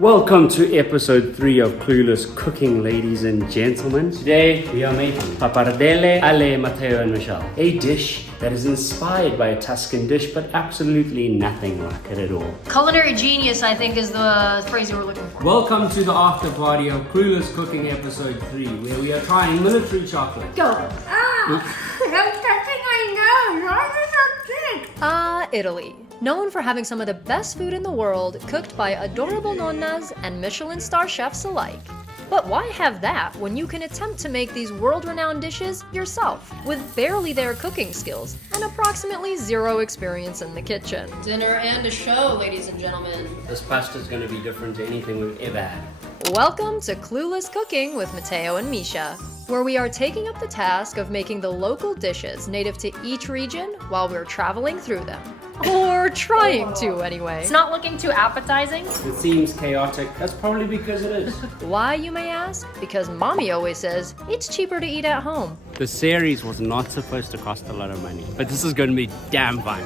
Welcome to episode 3 of Clueless Cooking, ladies and gentlemen. Today we are making pappardelle alle Matteo and Micha, a dish that is inspired by a Tuscan dish but absolutely nothing like it at all. Culinary genius, I think, is the phrase you were looking for. Welcome to the after party of Clueless Cooking episode 3, where we are trying military chocolate. Go! I'm touching my nose. Why is it so thick? Italy. Known for having some of the best food in the world, cooked by adorable nonnas and Michelin star chefs alike. But why have that when you can attempt to make these world-renowned dishes yourself, with barely their cooking skills and approximately zero experience in the kitchen? Dinner and a show, ladies and gentlemen. This pasta is going to be different to anything we've ever had. Welcome to Clueless Cooking with Matteo and Micha, where we are taking up the task of making the local dishes native to each region while we're traveling through them. Or trying to, anyway. It's not looking too appetizing. It seems chaotic. That's probably because it is. Why, you may ask? Because Mommy always says it's cheaper to eat at home. The series was not supposed to cost a lot of money, but this is going to be damn fun.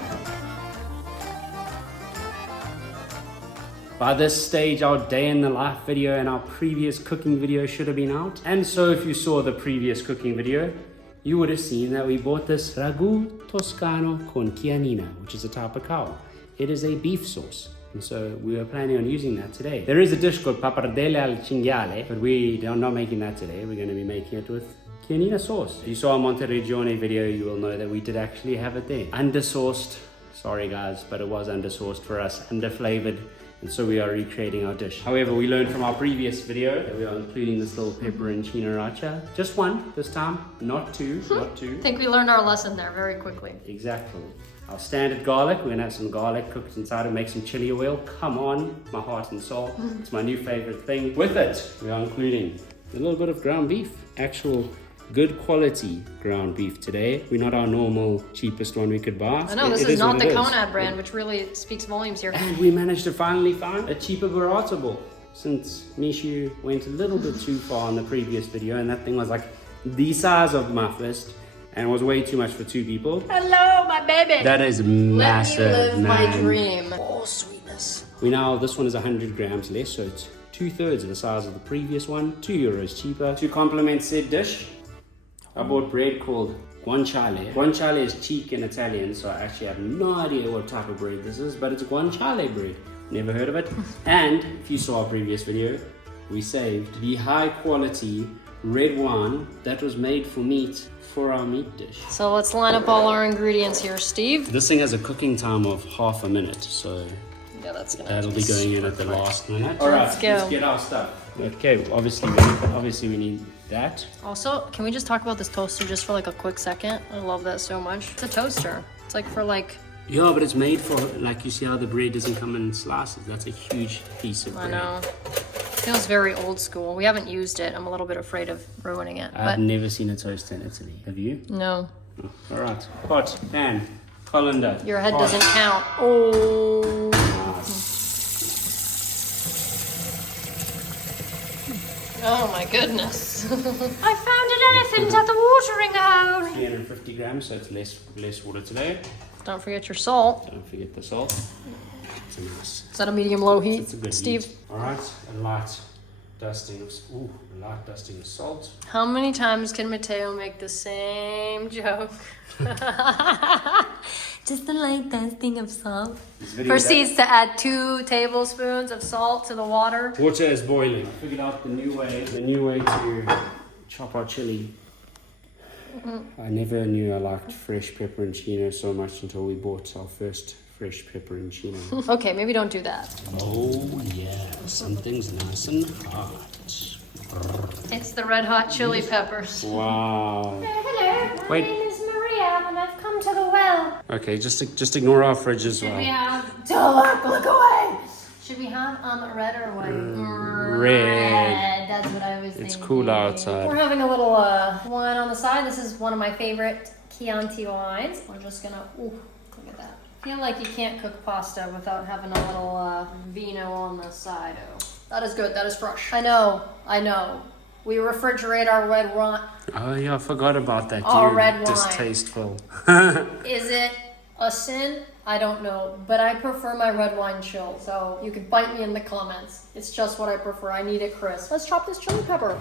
By this stage, our day in the life video and our previous cooking video should have been out. And so if you saw the previous cooking video, you would have seen that we bought this ragu toscano con chianina, which is a type of cow. It is a beef sauce. And so we were planning on using that today. There is a dish called pappardelle al cinghiale, but we are not making that today. We're going to be making it with chianina sauce. If you saw our Monteregione video, you will know that we did actually have it there. Undersauced. Sorry guys, but it was undersauced for us, underflavored. And so we are recreating our dish. However, we learned from our previous video that we are including this little pepperoncino racha. Just one this time, not two, not two. I think we learned our lesson there very quickly. Exactly. Our standard garlic, we're gonna have some garlic cooked inside and make some chili oil. Come on, my heart and soul. It's my new favorite thing. With it, we are including a little bit of ground beef, actual good quality ground beef today. We're not our normal cheapest one we could buy. I know, this is not the Conad brand, which really speaks volumes here. And we managed to finally find a cheaper burrata bowl, since Mishu went a little bit too far in the previous video, and that thing was like the size of my fist and was way too much for two people. Hello, my baby. That is massive. Let me live man. my dream. Oh, sweetness. This one is 100 grams less, so it's 2/3 of the size of the previous one, €2 cheaper. To complement said dish, I bought bread called guanciale. Guanciale is cheek in Italian, so I actually have no idea what type of bread this is, but it's guanciale bread. Never heard of it. And if you saw our previous video, we saved the high quality red wine that was made for meat for our meat dish. So let's line up all our ingredients here, Steve. This thing has a cooking time of half a minute, so Yeah, that'll be going in at the last minute. All Let's go. Let's get our stuff. Okay, obviously we need that. Also, can we just talk about this toaster just for like a quick second? I love that so much. It's a toaster. It's like for like... Yeah, but it's made for, like, you see how the bread doesn't come in slices. That's a huge piece of bread. I know. Feels very old school. We haven't used it. I'm a little bit afraid of ruining it. I've never seen a toaster in Italy. Have you? No. Oh, all right. Pot, pan, colander. Your head pot. doesn't count. Oh. Oh my goodness. I found an elephant at the watering hole. 350 grams, so it's less water today. Don't forget your salt. Don't forget the salt. It's a nice. Is that a medium-low heat, It's a good Steve? heat. All right, a light dusting of salt. How many times can Matteo make the same joke? Just a light dusting of salt. Proceeds to add 2 tablespoons of salt to the water. Water is boiling. I figured out the new way to chop our chili. I never knew I liked fresh pepperoncino so much until we bought our first fresh pepperoncino. Okay, maybe don't do that. Oh yeah, something's nice and hot. It's the red hot chili peppers. Wow. Hello, Wait. my name is Maria and I've come to the well. Okay, just ignore our fridge as well. We have... Don't look away. Should we have red or white? Red. That's what I was thinking. It's cool outside. We're having a little wine on the side. This is one of my favorite Chianti wines. We're just gonna, ooh, look at that. I feel like you can't cook pasta without having a little vino on the side. Oh, that is good. That is fresh. I know. We refrigerate our red wine. Oh yeah, I forgot about that. Our You red wine. distasteful. Is it a sin I don't know, but I prefer my red wine chill, so you can bite me in the comments. It's just what I prefer. I need it crisp. Let's chop this chili pepper.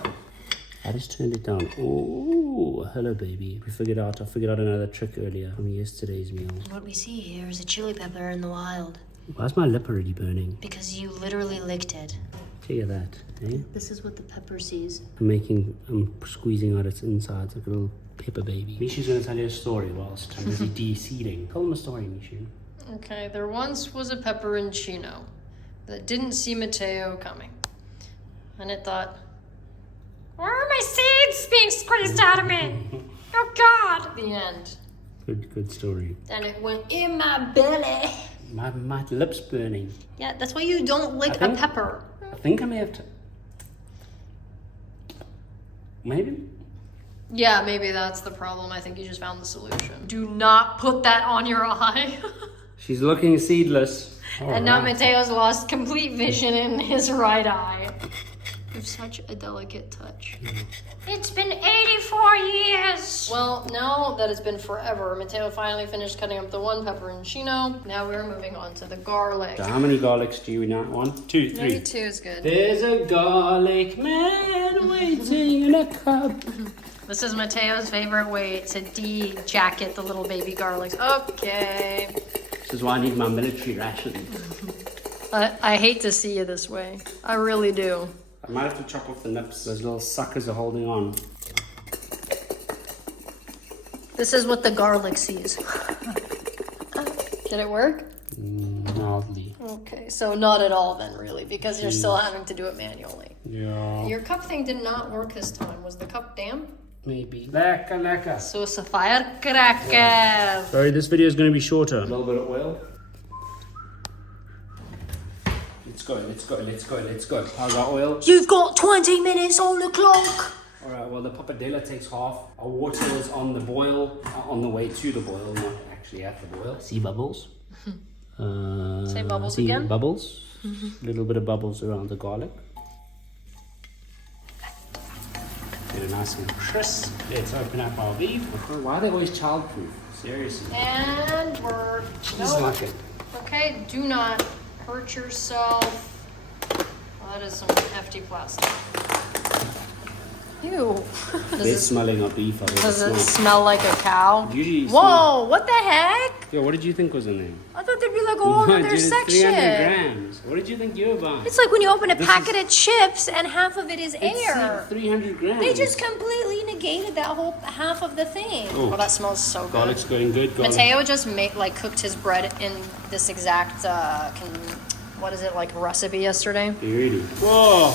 I just turned it down. Oh, hello, baby. I figured out another trick earlier from yesterday's meal. What we see here is a chili pepper in the wild. Why's my lip already burning? Because you literally licked it. Figure that, eh? This is what the pepper sees. I'm squeezing out its insides like a little pepper baby. Misha's gonna tell you a story whilst I'm busy de-seeding. Tell them a story, Misha. Okay, there once was a pepperoncino that didn't see Matteo coming. And it thought, where are my seeds being squeezed out of me? Oh God! The end. Good story. Then it went in my belly. My lip's burning. Yeah, that's why you don't lick a pepper. I think I may have to... Maybe? Yeah, maybe that's the problem. I think you just found the solution. Do not put that on your eye. She's looking seedless. And now Matteo's lost complete vision in his right eye. You have such a delicate touch. It's been 84 years. Well, now that it's been forever, Matteo finally finished cutting up the one pepperoncino. Now we're moving on to the garlic. So how many garlics do you not want? 2, 3. Maybe 2 is good. There's a garlic man waiting in a cup. This is Matteo's favorite way to de-jacket the little baby garlics. Okay. This is why I need my military rations. I hate to see you this way. I really do. I might have to chop off the nips. Those little suckers are holding on. This is what the garlic sees. Did it work? Mildly. Okay, so not at all then, really, because you're still having to do it manually. Yeah. Your cup thing did not work this time. Was the cup damp? Maybe. Lekker. So it's a firecracker. Sorry, this video is going to be shorter. A little bit of oil. Let's go. How's our oil? You've got 20 minutes on the clock. Alright, well the pappardelle takes half. Our water is on the boil, on the way to the boil, not actually at the boil. See bubbles? Say bubbles again? Bubbles. A little bit of bubbles around the garlic. Get it nice and crisp. Let's open up our beef. Why are they always childproof? Seriously. And we're... Just like it. Okay, do not hurt yourself. Well, that is some hefty plastic. Ew. They're smelling our beef. Does it smell like a cow? Usually Whoa, what the heck? Yeah, what did you think was in there? I thought there'd be like a whole other Dude, section. 300 grams. What did you think you were buying? It's like when you open a packet of chips and half of it is air. 300 grams. They just completely negated that whole half of the thing. Oh, that smells so good. Garlic's going good. Matteo just cooked his bread in this exact, what is it, like recipe yesterday? Really? Whoa!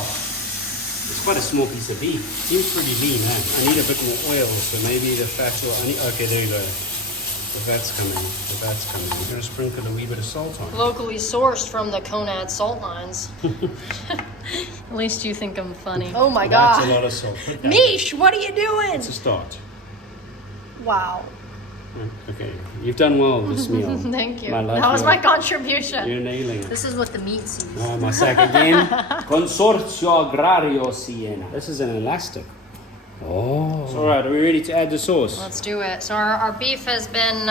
It's quite a small piece of beef. Seems pretty lean, eh? I need a bit more oil, so maybe the fat will... Okay, there you go. The fat's coming. I'm going to sprinkle a wee bit of salt on. Locally sourced from the Conad salt lines. At least you think I'm funny. Oh my God. That's a lot of salt. Mish, what are you doing? It's a start. Wow. Okay, you've done well with this meal. Thank you. That was my contribution. You're nailing it. This is what the meat sees. Oh, my sack again. Consorzio Agrario Siena. This is an elastic. Oh. So, all right, are we ready to add the sauce? Let's do it. So our beef has been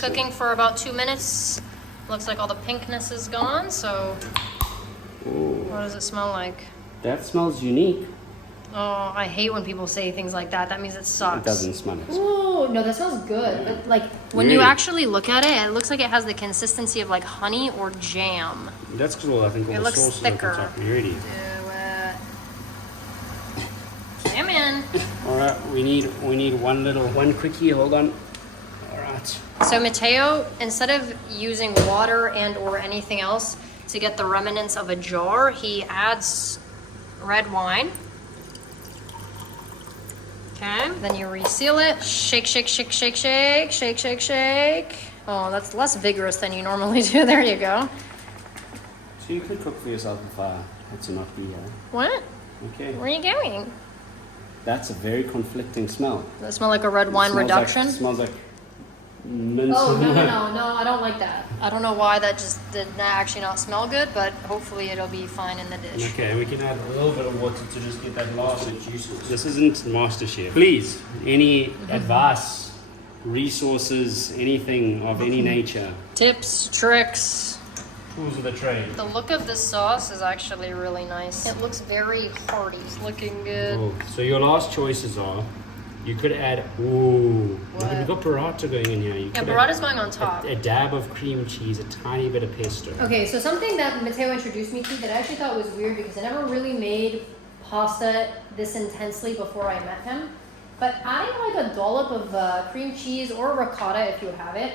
cooking for about 2 minutes. Looks like all the pinkness is gone, so... Ooh. What does it smell like? That smells unique. Oh, I hate when people say things like that. That means it sucks. It doesn't smell it. Ooh, no, that smells good. But like when you actually look at it, it looks like it has the consistency of like honey or jam. That's cool. I think all It the looks sauce thicker. is on top. You ready? Jam in. All right, we need one quickie. Hold on. All right. So Matteo, instead of using water and or anything else to get the remnants of a jar, he adds red wine. Okay, then you reseal it. Shake. Oh, that's less vigorous than you normally do. There you go. So you could cook for yourself if I had to not be here. What? Okay. Where are you going? That's a very conflicting smell. Does that smell like a red wine reduction? It smells like mint. Oh, no, I don't like that. I don't know why that just did not actually not smell good, but hopefully it'll be fine in the dish. Okay, we can add a little bit of water to just get that last bit juicy. This isn't MasterChef. Please, any advice resources, anything of any nature. Tips, tricks. Tools of the trade. The look of this sauce is actually really nice. It looks very hearty. It's looking good. Oh, so your last choices are, you could add, ooh, look, we've got burrata going in here. You Yeah, could burrata's add going on top. a dab of cream cheese, a tiny bit of pesto. Okay, so something that Matteo introduced me to that I actually thought was weird because I never really made pasta this intensely before I met him. But adding like a dollop of cream cheese or ricotta, if you have it,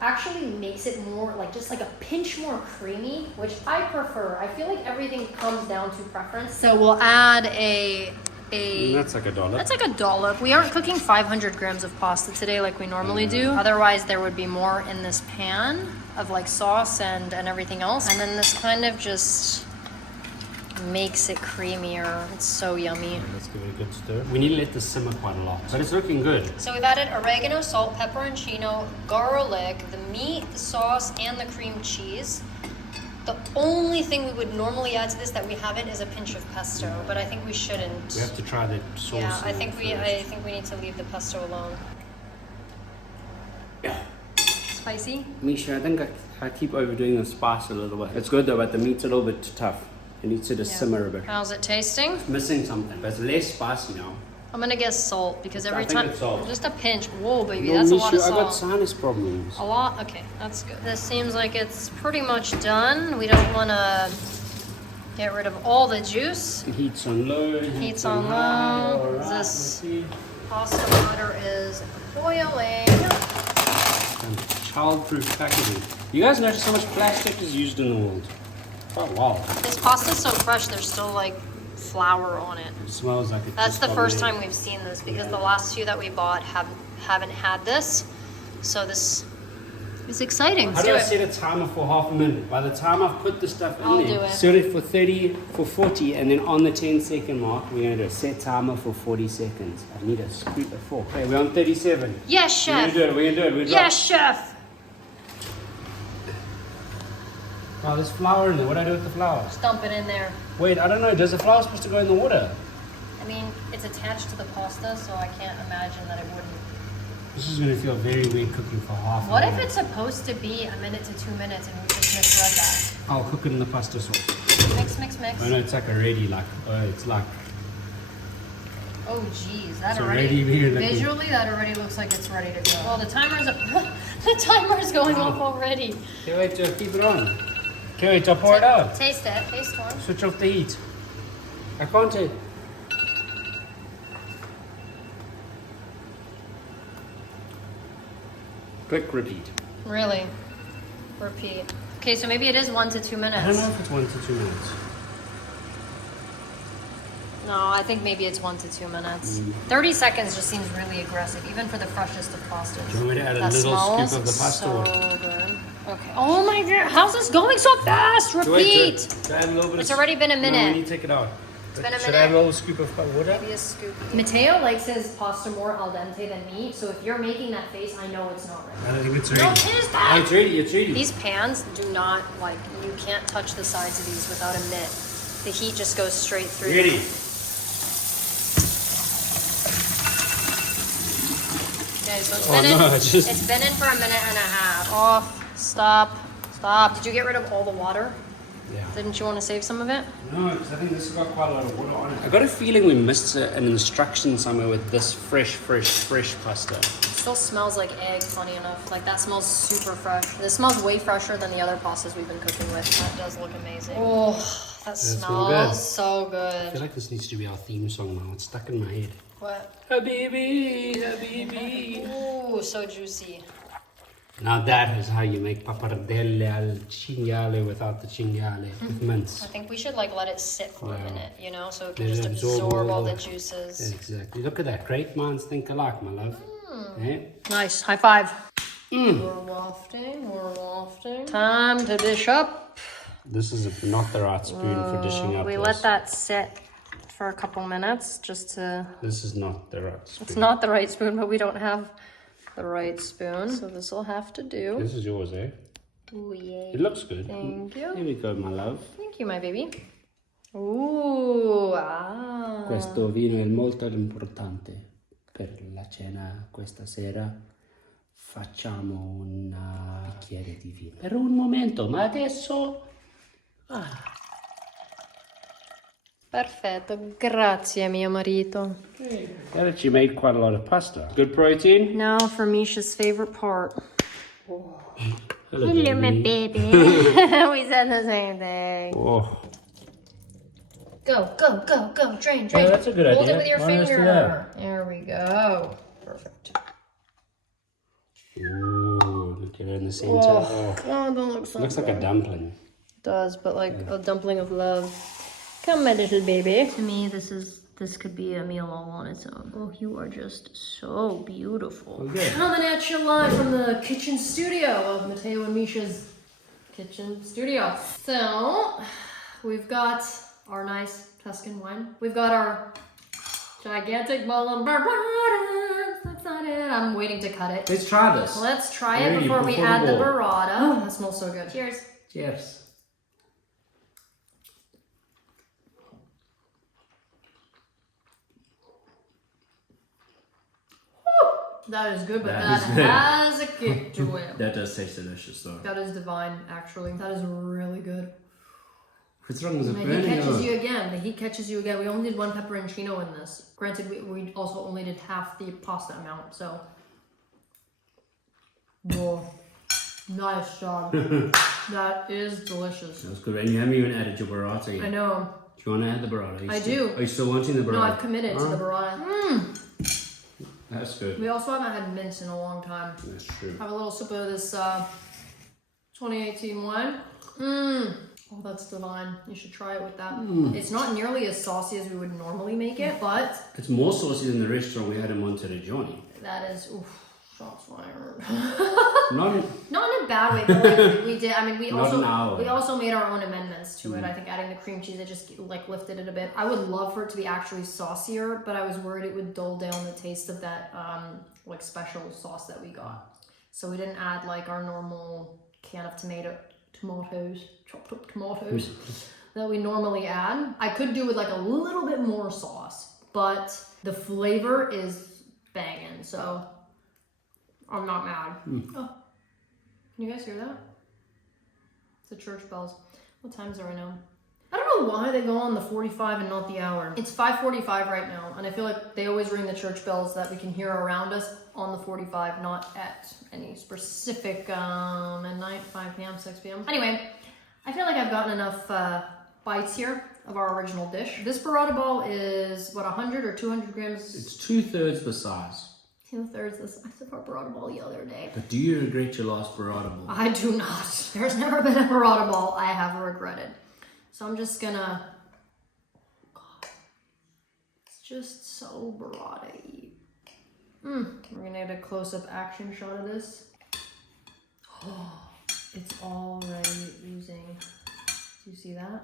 actually makes it more like just like a pinch more creamy, which I prefer. I feel like everything comes down to preference. So we'll add That's like a dollop. That's like a dollop. We aren't cooking 500 grams of pasta today like we normally do. Otherwise, there would be more in this pan of like sauce and everything else. And then this kind of just makes it creamier. It's so yummy. Let's give it a good stir. We need to let this simmer quite a lot, but it's looking good. So we've added oregano, salt, pepperoncino, garlic, the meat, the sauce, and the cream cheese. The only thing we would normally add to this that we haven't is a pinch of pesto, but I think we shouldn't. We have to try the sauce. Yeah, I think we need to leave the pesto alone. Spicy? Misha, I think I keep overdoing the spice a little bit. It's good though, but the meat's a little bit too tough. It needs to just simmer a bit. How's it tasting? It's missing something, but it's less spicy now. I'm gonna guess salt because every I think time it's salt. just a pinch. Whoa, baby, No, that's a Misha, lot of I got salt. sinus problems. A lot? Okay, that's good. This seems like it's pretty much done. We don't want to get rid of all the juice. The heat's on low. Heat's on high. low. All right, let's This see. pasta water is boiling. And childproof packaging. You guys notice how much plastic is used in the world? Oh wow. This pasta's so fresh, there's still like flour on it. It smells like it. That's just the got first made. time we've seen this because the last few that we bought haven't had this. So this is exciting. How Let's do do I it. set a timer for half a minute? By the time I've put the stuff in I'll there, do it. set it for 30, for 40, and then on the 10-second mark, we're going to do a set timer for 40 seconds. I need a scoop of fork. Okay, we're on 37. Yes, We're going chef. to do it, we're going to do it. Yes, chef. Oh, there's flour in there. What do I do with the flour? Just dump it in there. Wait, I don't know. Does the flour supposed to go in the water? I mean, it's attached to the pasta, so I can't imagine that it wouldn't. This is going to feel very weird cooking for half What a if minute. it's supposed to be a minute to 2 minutes and we just misread I'll cook it in the pasta sauce. that? Mix, mix, mix. Oh no, it's like already like, it's like, Oh geez, that It's already already weird looking. visually that already looks like it's ready to go. Well, the timer's the timer's going off already. okay, wait, keep it on. Okay, wait, I'll pour it out. Taste it. Taste one. Switch off the heat. I can't take. Click repeat. Really? Repeat. Okay, so maybe it is 1 to 2 minutes. I don't know if it's 1 to 2 minutes. No, I think maybe it's 1 to 2 minutes. 30 seconds just seems really aggressive, even for the freshest of pastas. Do you want me to add a That little smells scoop of the pasta so water? good. Okay. Oh my god, how's this going so fast? Repeat. Should I add a little bit It's of- already been a No, minute. we need to take it out. It's been a Should I add a minute. little scoop of water? Maybe a scoop. Mateo likes his pasta more al dente than me, so if you're making that face, I know it's not I ready. don't think it's ready. No, it is that. Oh, it's ready, it's ready. These pans do not, like, you can't touch the sides of these without a mitt. The heat just goes straight through. Ready. Okay, so it's Oh, been no, in, it's just- it's been in for a minute and a half. Off. Stop. Stop. Did you get rid of all the water? Yeah. Didn't you want to save some of it? No, because I think this has got quite a lot of water on it. I got a feeling we missed an instruction somewhere with this fresh pasta. It still smells like egg, funny enough. Like, that smells super fresh. This smells way fresher than the other pastas we've been cooking with. That does look amazing. Oh, that smell good. smells so I good. feel like this needs to be our theme song now. It's stuck in my head. What? Habibi, Habibi. Ooh, so juicy. Now that is how you make pappardelle al cinghiale without the cinghiale, with mince. I think we should, like, let it sit for a Yeah. minute, you know, so it can Let just it absorb absorb all all the the- juices. Exactly. Look at that. Great minds think alike, my love. Eh? Nice. High five. We're wafting. Time to dish up. This is not the right spoon for dishing up. We this. let that sit for a couple minutes just to... This is not the right spoon. It's not the right spoon, but we don't have the right spoon. So this will have to do. This is yours, eh? Ooh, yay. It looks good. Thank you. Here we go, my love. Thank you, my baby. Ooh, ah. Questo vino è molto importante per la cena questa sera. Facciamo un bicchiere di vino. Per un momento, ma adesso... Perfetto, grazie mio marito. That you made quite a lot of pasta. Good protein? Now for Misha's favorite part. Hello, my baby. We said the same thing. Oh. Go, go, go, go, drain, Oh, drain. that's a good Hold idea. it with your Why don't I do finger. that? There we go. Perfect. Ooh, look at it in the center. Oh, Oh. that looks so Looks like a dumpling. does, but like a dumpling of love. Come, my little baby. To me, this could be a meal all on its own. Oh, you are just so beautiful. Oh, good. Coming at you live from the kitchen studio of Matteo and Misha's kitchen studio. So, we've got our nice Tuscan wine. We've got our gigantic bowl of burrata. That's not it. I'm waiting to cut it. Let's try this. Let's try it Ready, before we before add the the bowl. burrata. Oh, that smells so good. Cheers. Cheers. That is good, but That that is good. has a kick to it. That does taste delicious though. That is divine, actually. That is really good. What's wrong with the The heat burning? catches you again. The heat catches you again. We only did one pepperoncino in this. Granted, we also only did half the pasta amount, so. Whoa. Nice job. That is delicious. That's good. And you haven't even added your burrata yet. I know. Do you want to add the burrata? I do. Are you still wanting the burrata? No, I've committed to the burrata. That's good. We also haven't had mince in a long time. That's true. Have a little sip of this 2018 wine. Oh, that's divine. You should try it with that. It's not nearly as saucy as we would normally make it, but It's more saucy than the restaurant we had in Monteriggioni. that is, oof, shots fired. Not in, Not in a bad way, but like we did. I mean, we Not an hour. also made our own amendments to it. I think adding the cream cheese, it just like lifted it a bit. I would love for it to be actually saucier, but I was worried it would dull down the taste of that like special sauce that we got. So we didn't add like our normal can of tomatoes, chopped up tomatoes that we normally add. I could do with like a little bit more sauce, but the flavor is banging. So I'm not mad. Oh, can you guys hear that? It's the church bells. What times are we now? I don't know why they go on the 45 and not the hour. It's 5:45 right now, and I feel like they always ring the church bells that we can hear around us on the 45, not at any specific midnight, 5 p.m., 6 p.m. Anyway, I feel like I've gotten enough bites here of our original dish. This burrata ball is, what, 100 or 200 grams? it's 2/3 the size. 2/3 the size of our burrata ball the other day. But do you regret your last burrata bowl? I do not. There's never been a burrata ball I have regretted. So I'm just gonna, God, it's just so burrata-y. We're gonna get a close-up action shot of this. Oh, it's already oozing. Do you see that?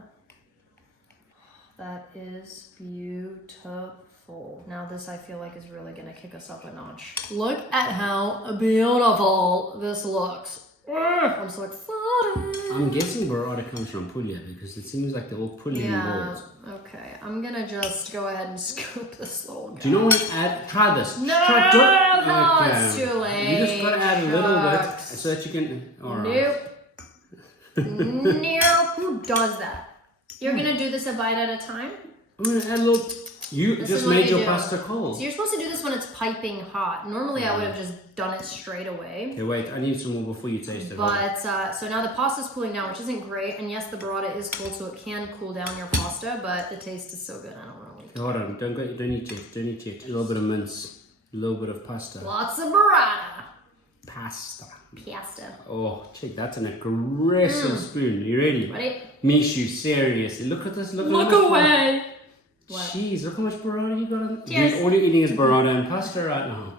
That is beautiful. Now this I feel like is really gonna kick us up a notch. Look at how beautiful this looks. I'm so excited. I'm guessing burrata comes from Puglia because it seems like they're all Puglian balls. Okay. I'm gonna just go ahead and scoop this little guy. Do you know what? Try this. No, it's too late. You just gotta add a little bit Shucks. so that you can. Alright. Nope. Nope. Who does that? You're gonna do this a bite at a time? I'm gonna add a little. You This just is what made you your do. pasta cold. So you're supposed to do this when it's piping hot. Normally I would have just done it straight away. Okay, wait. I need some more before you taste it. But, so now the pasta's cooling down, which isn't great. And yes, the burrata is cold, so it can cool down your pasta, but the taste is so good, I don't really Hold on. Don't eat yet. Don't eat yet. A little bit of mince. A little bit of pasta. Lots of burrata. Pasta. Pasta. Oh, check. That's an aggressive spoon. You ready? Ready? Mishu, seriously. Look at this. Look away. What? Jeez, look how much burrata you got on. Cheers. Dude, all you're eating is burrata and pasta right now.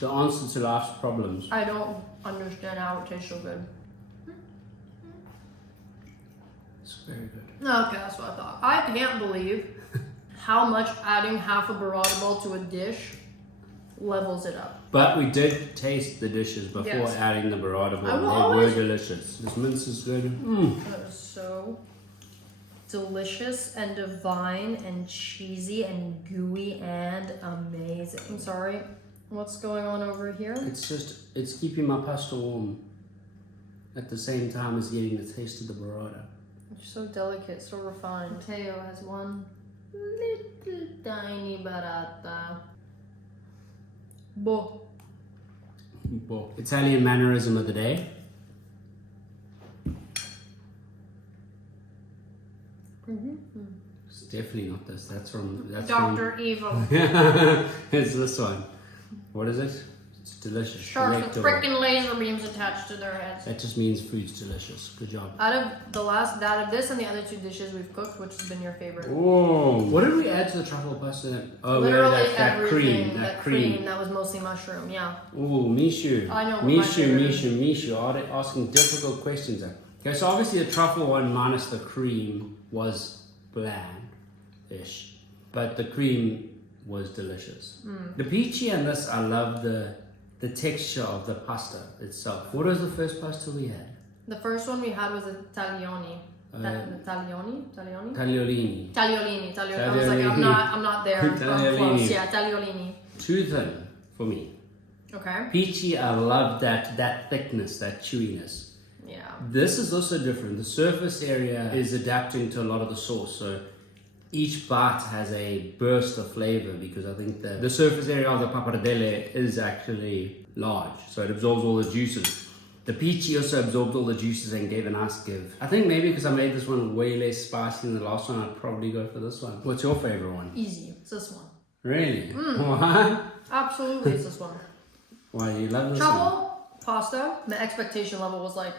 The answer to life's problems. I don't understand how it tastes so good. It's very good. Okay, that's what I thought. I can't believe how much adding half a burrata bowl to a dish levels it up. But we did taste the dishes before Yes. adding the burrata, I but will they always- were delicious. This mince is good. That is so delicious and divine and cheesy and gooey and amazing. I'm sorry, what's going on over here? It's keeping my pasta warm at the same time as getting the taste of the burrata. It's so delicate, so refined. Matteo has one little tiny burrata. Boh. Italian mannerism of the day. It's definitely not this. That's Dr. Evil. It's this one. What is it? It's delicious. Sharks with Delectable. freaking laser beams attached to their heads. That just means food's delicious. Good job. Out of this and the other two dishes we've cooked, which has been your favorite? Oh, what did we add to the truffle pasta? Oh, Literally we added that cream. That cream. That was mostly mushroom, yeah. Oh, Mishu. I know what my favorite is. Mishu. Are they asking difficult questions there? Okay, so obviously the truffle one minus the cream was bland-ish. But the cream was delicious. The peachy and this, I love the texture of the pasta itself. What was the first pasta we had? The first one we had was a taglioni. Taglioni? Tagliolini. Tagliolini. I was like, I'm not there. I'm close. Yeah, tagliolini. Too thin for me. Okay. Peachy, I love that thickness, that chewiness. Yeah. This is also different. The surface area is adapting to a lot of the sauce. So each bite has a burst of flavor because I think the surface area of the pappardelle is actually large. So it absorbs all the juices. The peachy also absorbed all the juices and gave a nice give. I think maybe because I made this one way less spicy than the last one, I'd probably go for this one. What's your favorite one? Easy. It's this one. Really? Why? Absolutely, it's this one. Why you love this one? Truffle pasta. The expectation level was like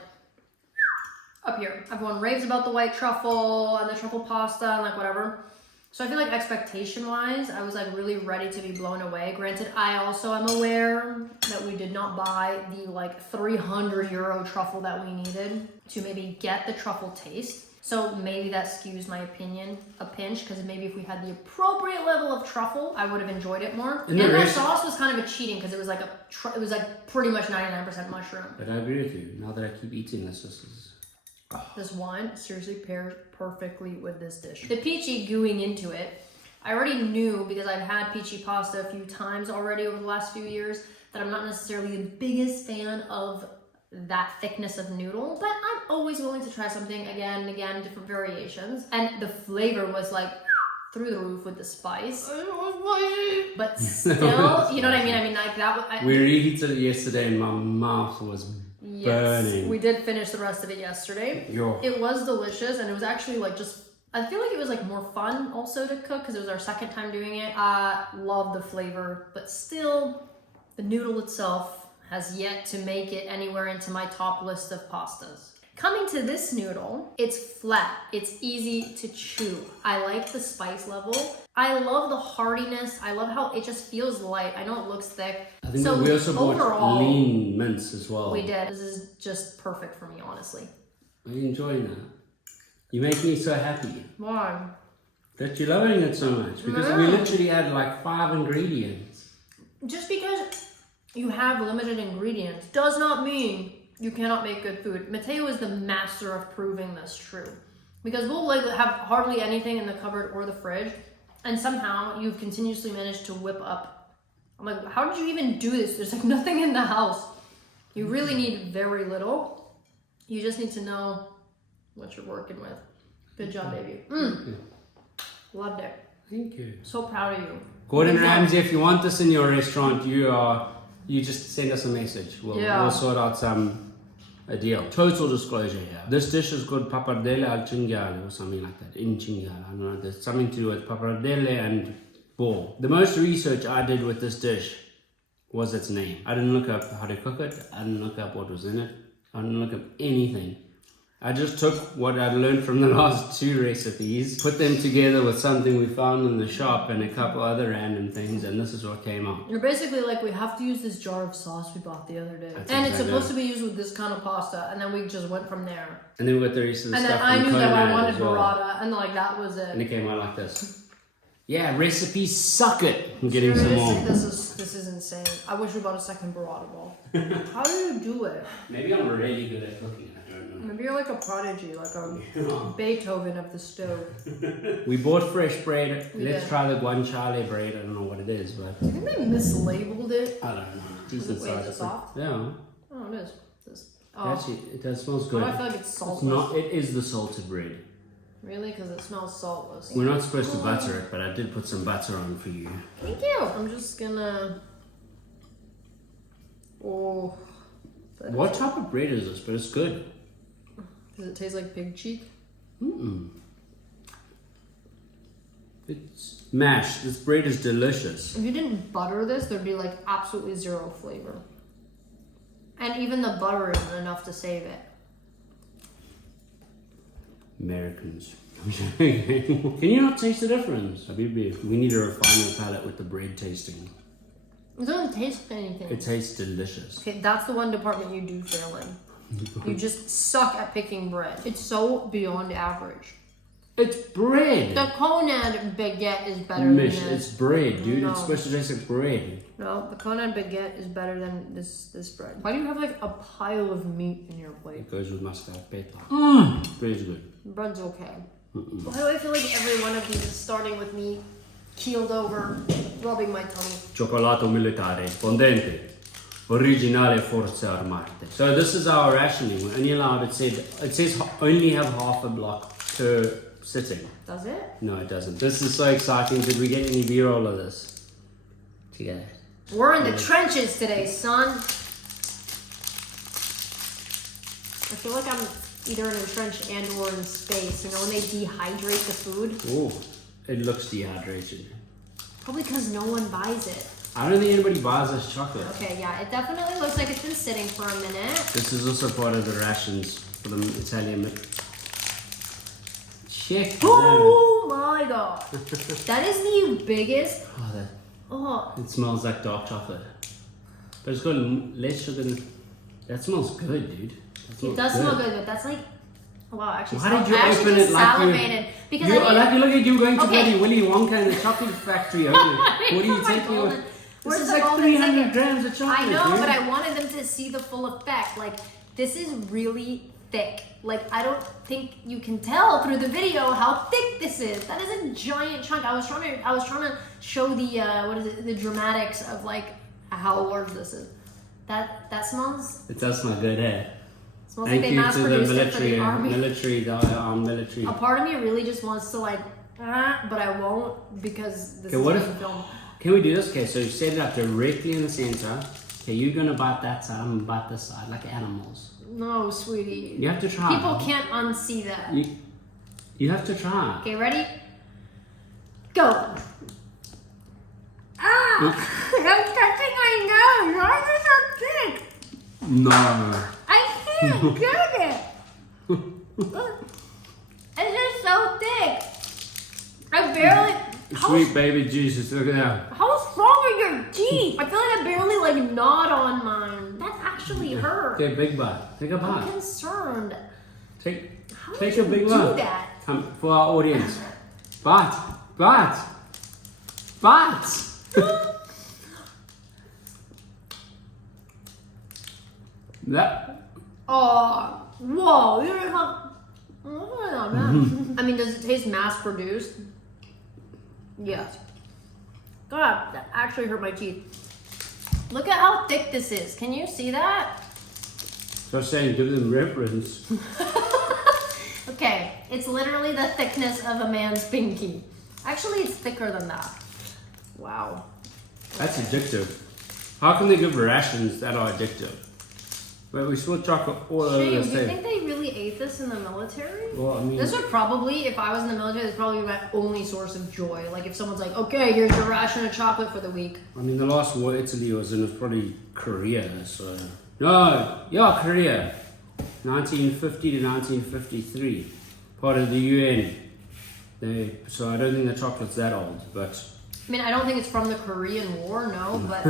up here. Everyone raves about the white truffle and the truffle pasta and like whatever. So I feel like expectation-wise, I was like really ready to be blown away. Granted, I also am aware that we did not buy the like 300 euro truffle that we needed to maybe get the truffle taste. So maybe that skews my opinion a pinch, because maybe if we had the appropriate level of truffle, I would have enjoyed it more. And the sauce was kind of a cheating because it was like pretty much 99% mushroom. But I agree with you. Now that I keep eating this is... This wine seriously pairs perfectly with this dish. The peachy gooing into it, I already knew because I've had peachy pasta a few times already over the last few years that I'm not necessarily the biggest fan of that thickness of noodle, but I'm always willing to try something again and again, different variations. And the flavor was like through the roof with the spice. But still, you know what I mean? I mean, like that. We reheated it yesterday and my mouth was burning. We did finish the rest of it yesterday. Yo. It was delicious, and it was actually like I feel like it was like more fun also to cook because it was our second time doing it. I love the flavor, but still the noodle itself has yet to make it anywhere into my top list of pastas. Coming to this noodle, it's flat, it's easy to chew. I like the spice level. I love the heartiness. I love how it just feels light. I know it looks thick. I think we also bought lean mince as well. We did. This is just perfect for me, honestly. Are you enjoying that? You make me so happy. Why? That you're loving it so much. Because we literally had like 5 ingredients. Just because you have limited ingredients does not mean you cannot make good food. Matteo is the master of proving this true. Because we'll like have hardly anything in the cupboard or the fridge, and somehow you've continuously managed to whip up. I'm like, how did you even do this? There's like nothing in the house. You really need very little. You just need to know what you're working with. Good job, baby. Loved it. Thank you. So proud of you. Gordon Ramsay, if you want this in your restaurant, you just send us a message. We'll sort out a deal. Total disclosure here. This dish is called pappardelle al cinghiale or something like that. In cinghiale. I don't know. There's something to do with pappardelle and boar. The most research I did with this dish was its name. I didn't look up how to cook it. I didn't look up what was in it. I didn't look up anything. I just took what I'd learned from the last 2 recipes, put them together with something we found in the shop and a couple other random things, and this is what came out. You're basically like, we have to use this jar of sauce we bought the other day. And it's supposed to be used with this kind of pasta, and then we just went from there. And then we got the rest of the stuff. And then I knew that I wanted burrata, and like that was it. And it came out like this. Yeah, recipes suck it. I'm getting some more. This is insane. I wish we bought a second burrata ball. How do you do it? Maybe I'm really good at cooking. I don't know. Maybe you're like a prodigy, like a Beethoven of the stove. We bought fresh bread. We Let's did. try the guanciale bread. I don't know what it is, but Do you think they mislabeled it? I don't know. Is it, wait, is it soft? Yeah. Oh, it is. Oh. Actually, it does smells good. I feel like it's saltless. It's not. It is the salted bread. Really? Because it smells saltless. We're not supposed to butter it, but I did put some butter on for you. Thank you. I'm just gonna. Oh. What type of bread is this? But it's good. Does it taste like pig cheek? Mm-mm. It's mashed. This bread is delicious. If you didn't butter this, there'd be like absolutely zero flavor. And even the butter isn't enough to save it. Americans. Can you not taste the difference? Habibi, we need to refine your palate with the bread tasting. It doesn't taste like anything. It tastes delicious. Okay, that's the one department you do fail in. You just suck at picking bread. It's so beyond average. It's bread. The Conad baguette is better Mish, than this. it's bread, dude. No. It's supposed to taste like bread. No, the Conad baguette is better than this bread. Why do you have like a pile of meat in your plate? It goes with mascarpone. Mm. Bread's good. Bread's okay. Why do I feel like every one of these is starting with me keeled over, rubbing my tummy? Cioccolato militare, fondente. Originale forze armate. So this is our rationing. We're only allowed, it says only have half a block per sitting. Does it? No, it doesn't. This is so exciting. Did we get any B-roll of this? Together. We're in the trenches today, son. I feel like I'm either in a trench and or in space. You know when they dehydrate the food? Oh, it looks dehydrated. Probably because no one buys it. I don't think anybody buys this chocolate. Okay, yeah, it definitely looks like it's been sitting for a minute. This is also part of the rations for the Italian. Check. Oh my god. That is the biggest. Oh. It smells like dark chocolate. But it's got less sugar than... That smells good, dude. It does smell good, but that's like... Wow, actually, Why did you I actually open just it like salivated. Because you, I like you look like you going to Okay. bloody Willy Wonka in the chocolate factory. What are you taking with? Where's This is the like golden 300 ticket? grams of chocolate, I know, dude. but I wanted them to see the full effect. Like, this is really thick. Like, I don't think you can tell through the video how thick this is. That is a giant chunk. I was trying to show the the dramatics of like how large this is. That smells. It does smell good, eh? Smells Thank like they you mass to the produced it for military, the army. military. A part of me really just wants to like, but I won't because this Okay, is what being if? filmed. Can we do this? Okay, so you set it up directly in the center. Okay, you're gonna bite that side. I'm gonna bite this side, like animals. No, sweetie. You have to try. People can't unsee that. You have to try. Okay, ready? Go. Ah! I'm touching my nose. Why is it so thick? No. I can't get it. It's just so thick. I barely. Sweet baby Jesus, look at that. How strong are your teeth? I feel like I barely like gnawed on mine. That actually hurt. Take a big bite. Take a I'm bite. concerned. Take How a did you big do bite. that? Come for our audience. Bite. Bite. Bite. That. Oh, whoa! You don't have. Oh, man. I mean, does it taste mass-produced? Yes. God, that actually hurt my teeth. Look at how thick this is. Can you see that? So I was saying, give them reference. Okay, it's literally the thickness of a man's pinky. Actually, it's thicker than that. Wow. That's addictive. How can they give rations that are addictive? But we saw chocolate all over Shane, the do you state. think they really ate this in the military? Well, I mean, This would probably, if I was in the military, this would probably be my only source of joy. Like if someone's like, okay, here's your ration of chocolate for the week. I mean, the last war Italy was in was probably Korea. So no, yeah, Korea, 1950 to 1953, part of the UN. So I don't think the chocolate's that old, but. I mean, I don't think it's from the Korean War, no, but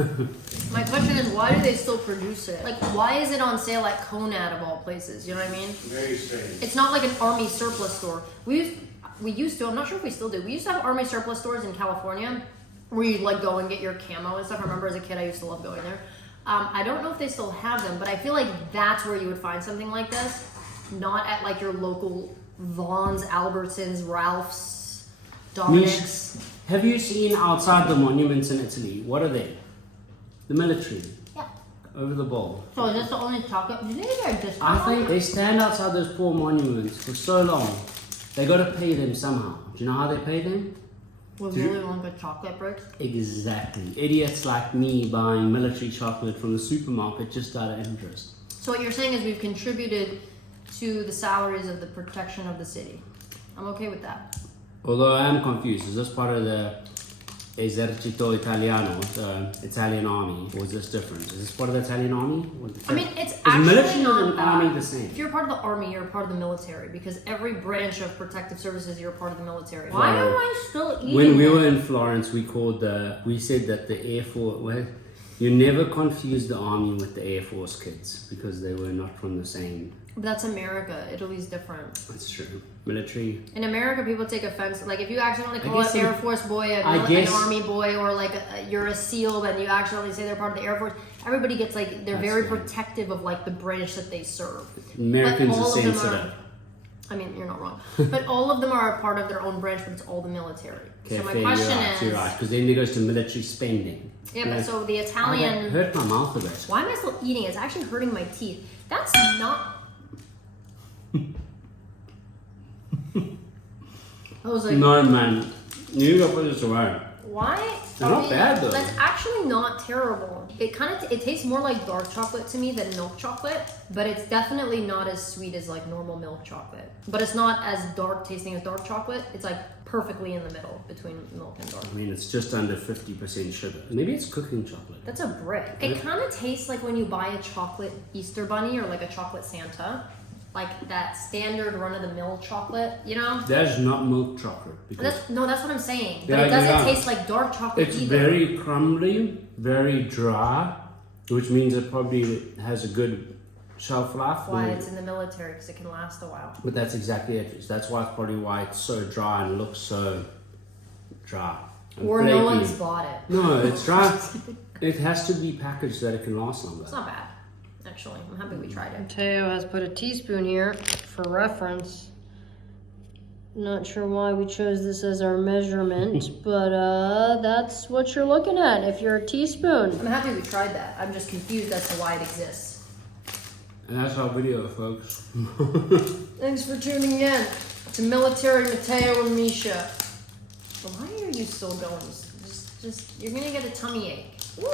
my question is, why do they still produce it? Like, why is it on sale at Conad of all places? You know what I mean? Very strange. It's not like an army surplus store. We used to, I'm not sure if we still do, we used to have army surplus stores in California, where you like go and get your camo and stuff. I remember as a kid I used to love going there. I don't know if they still have them, but I feel like that's where you would find something like this, not at like your local Vaughn's, Albertsons, Ralph's, Dominic's. Have you seen outside the monuments in Italy? What are they? The military. Yeah. Over the bowl. So is this the only chocolate? Do you think they're discount? I think they stand outside those poor monuments for so long. They got to pay them somehow. Do you know how they pay them? With Willy Wonka chocolate bricks? Exactly. Idiots like me buying military chocolate from the supermarket just out of interest. So what you're saying is we've contributed to the salaries of the protection of the city. I'm okay with that. Although I am confused, is this part of the Esercito Italiano, the Italian army, or is this different? Is this part of the Italian army? I mean, it's is actually military not and that. army the same? If you're part of the army, you're part of the military, because every branch of protective services, you're part of the military. Why am I still eating When we this? were in Florence, we said that the Air Force, well, you never confuse the army with the Air Force kids, because they were not from the same. But that's America. Italy's different. That's true. Military. In America, people take offense. Like if you accidentally call guess an Air Force boy an army boy, or like you're a SEAL and you accidentally say they're part of the Air Force, everybody gets like, they're very protective of like the branch that they serve. Americans But all are of them sensitive. I mean, you're not wrong. But all of them are a part of their own branch, but it's all the military. Okay, So my fair, question you're right, because then it goes to military spending. Yeah, but so the That Italian. hurt my mouth a bit. Why am I still eating? It's actually hurting my teeth. That's not. I was like, No, man. You gotta put this away. why? They're not bad, though. That's actually not terrible. It kind of it tastes more like dark chocolate to me than milk chocolate, but it's definitely not as sweet as like normal milk chocolate. But it's not as dark tasting as dark chocolate. It's like perfectly in the middle between milk and dark. I mean, it's just under 50% sugar. Maybe it's cooking chocolate. That's a brick. It kind of tastes like when you buy a chocolate Easter bunny or like a chocolate Santa. Like that standard run-of-the-mill chocolate, you know? That's not milk chocolate. Because That's what I'm saying. But Yeah, it doesn't yeah. taste like dark chocolate it's either. very crumbly, very dry, which means it probably has a good shelf life. That's why it's in the military, because it can last a while. But that's exactly it. That's why it's probably why it's so dry and looks so dry. and Or no flaky. one's bought it. No, it's dry. It has to be packaged that it can last longer. It's not bad, actually. I'm happy we tried it. Matteo has put a teaspoon here for reference. Not sure why we chose this as our measurement, but that's what you're looking at if you're a teaspoon. I'm happy we tried that. I'm just confused as to why it exists. And that's our video, folks. Thanks for tuning in to Military Matteo and Misha. Why are you still going? Just you're gonna get a tummy ache. Ooh,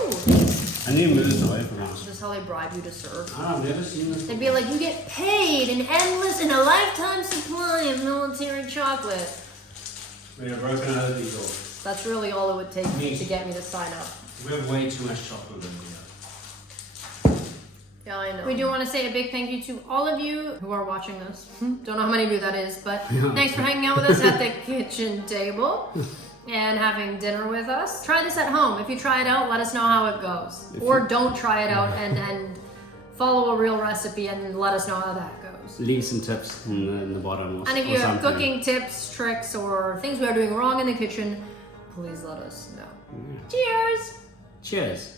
I need to move this away from us. is this how they bribe you to serve? I've never seen this. They'd be like, you get paid an endless and a lifetime supply of military chocolate. We have broken out of these doors. That's really all it would take to get me to sign up. We have way too much chocolate in here. Yeah, I know. We do want to say a big thank you to all of you who are watching this. Don't know how many of you that is, but thanks for hanging out with us at the kitchen table and having dinner with us. Try this at home. If you try it out, let us know how it goes. Or don't try it out and follow a real recipe and let us know how that goes. Leave some tips in the bottom. Or, And if or you have something. cooking tips, tricks, or things we are doing wrong in the kitchen, please let us know. Cheers! Cheers.